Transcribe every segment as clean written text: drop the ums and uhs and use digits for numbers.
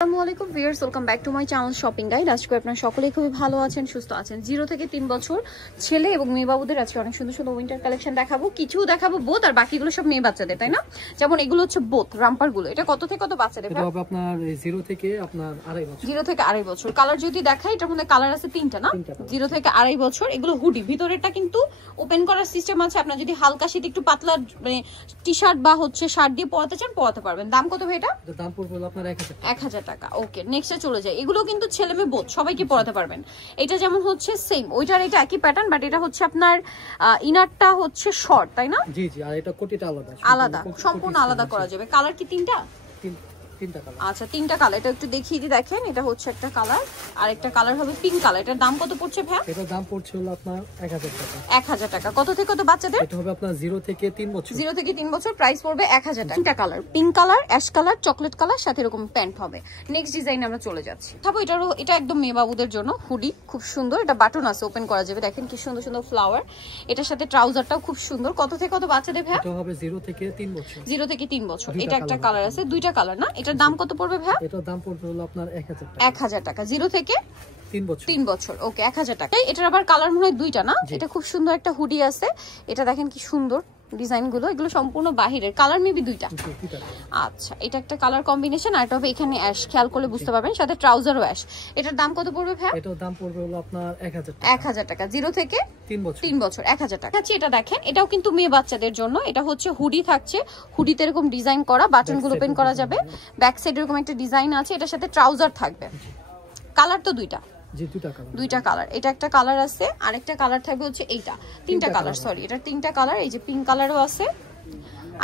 আসসালামু আলাইকুম viewers, welcome back to my channel shopping guide. আজকে আপনারা সকলেই খুবই ভালো আছেন, সুস্থ আছেন। 0 থেকে 3 বছর ছেলে এবং মেয়ে বাবুদের আজকে অনেক সুন্দর সুন্দর উইন্টার কালেকশন দেখাবো। কিছু দেখাবো বোথ, আর বাকিগুলো সব মেয়ে বাচ্চাদের, তাই না? যেমন এগুলো হচ্ছে বোথ রাম্পার গুলো। এটা কত থেকে কত বাচ্চাদের? এটা হবে আপনার 0 থেকে আপনার 2.5 বছর। 0 থেকে 2.5 বছর। কালার যদি দেখাই, এটার মধ্যে কালার আছে 3টা, না? 0 থেকে 2.5 বছর। এগুলো হুডি, ভিতরেরটা কিন্তু ওপেন করার সিস্টেম আছে। আপনারা যদি হালকা শীত একটু পাতলা মানে টি-শার্ট বা হচ্ছে শার্ট দিয়ে পরাতে চান, পরাতে পারবেন। দাম কত ভাই এটা? দাম পড়বে আপনার 1000 টাকা। ওকে, নেক্সটে চলে যায়। এগুলো কিন্তু ছেলে মেয়ে বোথ সবাইকে পরাতে পারবেন। এটা যেমন হচ্ছে সেম ওইটার এটা একই প্যাটার্ন, বাট এটা হচ্ছে আপনার ইনারটা হচ্ছে শর্ট, তাই না? জি জি। আর এটা কোটিটা আলাদা, সম্পূর্ণ আলাদা করা যাবে। কালার কি তিনটা? তিনটা কালার। আচ্ছা, তিনটা কালার। এটা একটু দেখিয়ে দিই, দেখেন। এটা হচ্ছে একটা কালার, আর একটা কালার হবে পিঙ্ক কালার। এটার দাম কত পড়ছে ভাই? এটার দাম পড়ছে হলো আপনার 1000 টাকা। 1000 টাকা। কত থেকে কত বাচ্চাদের? এটা হবে আপনার 0 থেকে 3 বছর। 0 থেকে 3 বছর, প্রাইস পড়বে 1000 টাকা। তিনটা colour, pink colour, ash colour, chocolate colour, সাথে এরকম প্যান্ট হবে। নেক্সট ডিজাইন আমরা চলে যাচ্ছি। তারপর এটা একদম মেয়ে বাবুদের জন্য হুডি, খুব সুন্দর। এটা বাটন আছে, ওপেন করা যাবে। দেখেন কি সুন্দর সুন্দর ফ্লাওয়ার। এটার সাথে ট্রাউজারটাও খুব সুন্দর। কত থেকে কত বাচ্চাদের ভাই? এটা হবে 0 থেকে 3 বছর। 0 থেকে 3 বছর। এটা একটা কালার আছে, দুইটা কালার, না? এটার দাম কত পড়বে ভাই? এটার দাম পড়বে হলো আপনার 1000 টাকা। 1000 টাকা। 0 থেকে 3 বছর। ওকে, 1000 টাকা। এটার আবার কালার মনে হয় দুইটা, না? এটা খুব সুন্দর একটা হুডি আছে। এটা দেখেন কি সুন্দর ডিজাইন গুলো। এগুলো সম্পূর্ণ বাহিরের। কালার মেবি দুইটা। আচ্ছা, এটা একটা কালার কম্বিনেশন। আর এটা হবে এখানে অ্যাশ, খেয়াল করলে বুঝতে পারবেন, সাথে ট্রাউজারও অ্যাশ। এটার দাম কত পড়বে ভাই? এটার দাম পড়বে হলো আপনার 1000 টাকা। 1000 টাকা। 0 থেকে 3 বছর। 1000 টাকা। আচ্ছা, এটা দেখেন, এটাও কিন্তু মেয়ে বাচ্চাদের জন্য। এটা হচ্ছে হুডি থাকছে, হুডিতে এরকম ডিজাইন করা, বাটন গুলো ওপেন করা যাবে। ব্যাক সাইড এরকম একটা ডিজাইন আছে। এটার সাথে ট্রাউজার থাকবে। কালার তো দুইটা। দুইটা কালার। এটা একটা কালার আছে, আরেকটা কালার থাকবে হচ্ছে এইটা। তিনটা কালার, সরি, এটা তিনটা কালার। এই যে পিঙ্ক কালারও আছে,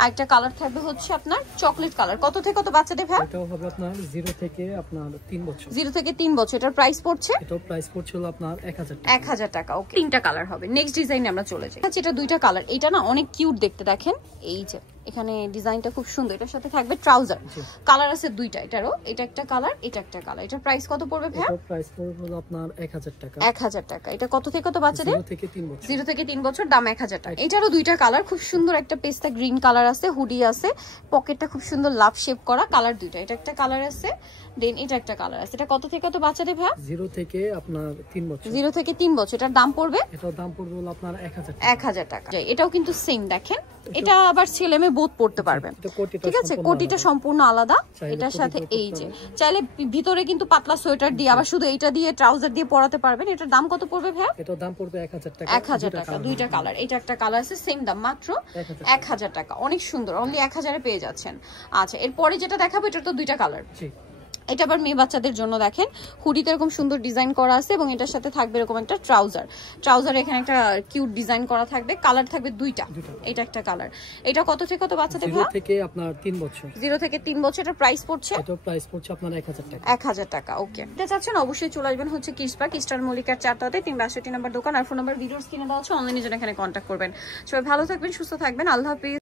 আরেকটা কালার থাকবে হচ্ছে আপনার চকলেট কালার। কত থেকে কত বাচ্চাদের ভাই? এটাও হবে আপনার 0 থেকে আপনার 3 বছর। 0 থেকে 3 বছর। এটার প্রাইস পড়ছে? এটার প্রাইস পড়ছে হলো আপনার 1000 টাকা। 1000 টাকা। ওকে, তিনটা কালার হবে। নেক্সট ডিজাইনে আমরা চলে যাই। আচ্ছা, এটা দুইটা কালার। এটা না অনেক কিউট দেখতে, দেখেন। এই যে এখানে ডিজাইনটা খুব সুন্দর। এটার সাথে থাকবে ট্রাউজার। কালার আছে দুইটা, এটারও। এটা একটা কালার, এটা একটা কালার। এটার প্রাইস কত পড়বে ভাই? এটার প্রাইস পড়বে হলো আপনার 1000 টাকা। 1000 টাকা। এটা কত থেকে কত বাচ্চাদের? 0 থেকে 3 বছর। 0 থেকে 3 বছর, দাম 1000 টাকা। এটারও দুইটা কালার, খুব সুন্দর। একটা পেস্তা গ্রিন কালার আছে, হুডি আছে, পকেটটা খুব সুন্দর লাভ শেপ করা। কালার দুইটা। এটা একটা কালার আছে, দেন এটা একটা কালার আছে। এটা কত থেকে কত বাচ্চাদের ভাই? 0 থেকে আপনার 3 বছর। 0 থেকে 3 বছর। এটার দাম পড়বে? এটার দাম পড়বে হলো আপনার 1000 টাকা। এটাও কিন্তু সেম, দেখেন। এটা আবার ছেলে মেয়ে বোথ পড়তে পারবেন, ঠিক আছে? কোটিটা সম্পূর্ণ আলাদা। এটার সাথে এই যে চাইলে ভিতরে কিন্তু পাতলা সোয়েটার দিয়ে, আবার শুধু এইটা দিয়ে ট্রাউজার দিয়ে পরাতে পারবেন। এটার দাম কত পড়বে ভাই? এটার দাম পড়বে 1000 টাকা। 1000 টাকা। দুইটা কালার। এটা একটা কালার আছে, সেম দাম, মাত্র 1000 টাকা। অনেক সুন্দর, অনলি 1000 এ পেয়ে যাচ্ছেন। আচ্ছা, এরপরে যেটা দেখাবো, এটার তো দুইটা কালার। এটা আবার মেয়ে বাচ্চাদের জন্য। দেখেন, হুডিতে এরকম সুন্দর ডিজাইন করা আছে, এবং এটার সাথে থাকবে এরকম একটা ট্রাউজার এখানে একটা কিউট ডিজাইন করা থাকবে। কালার থাকবে দুইটা। এটা একটা কালার। এটা কত থেকে কত বাচ্চাদের ভাই? 0 থেকে আপনার 3 বছর। 0 থেকে 3 বছর। এটার প্রাইস পড়ছে? এটার প্রাইস পড়ছে আপনার 1000 টাকা। 1000 টাকা। ওকে, এটা চাচ্ছেন অবশ্যই চলে আসবেন হচ্ছে কিসপার্ক, ইস্টার্ন মল্লিকার 4 362 নম্বর দোকান। আর ফোন নাম্বার ভিডিওস কিনে দেওয়া হচ্ছে, অনলাইনে জন্য এখানে কন্ট্যাক্ট করবেন। সবাই ভালো থাকবেন, সুস্থ থাকবেন। আল্লাহ হাফেজ।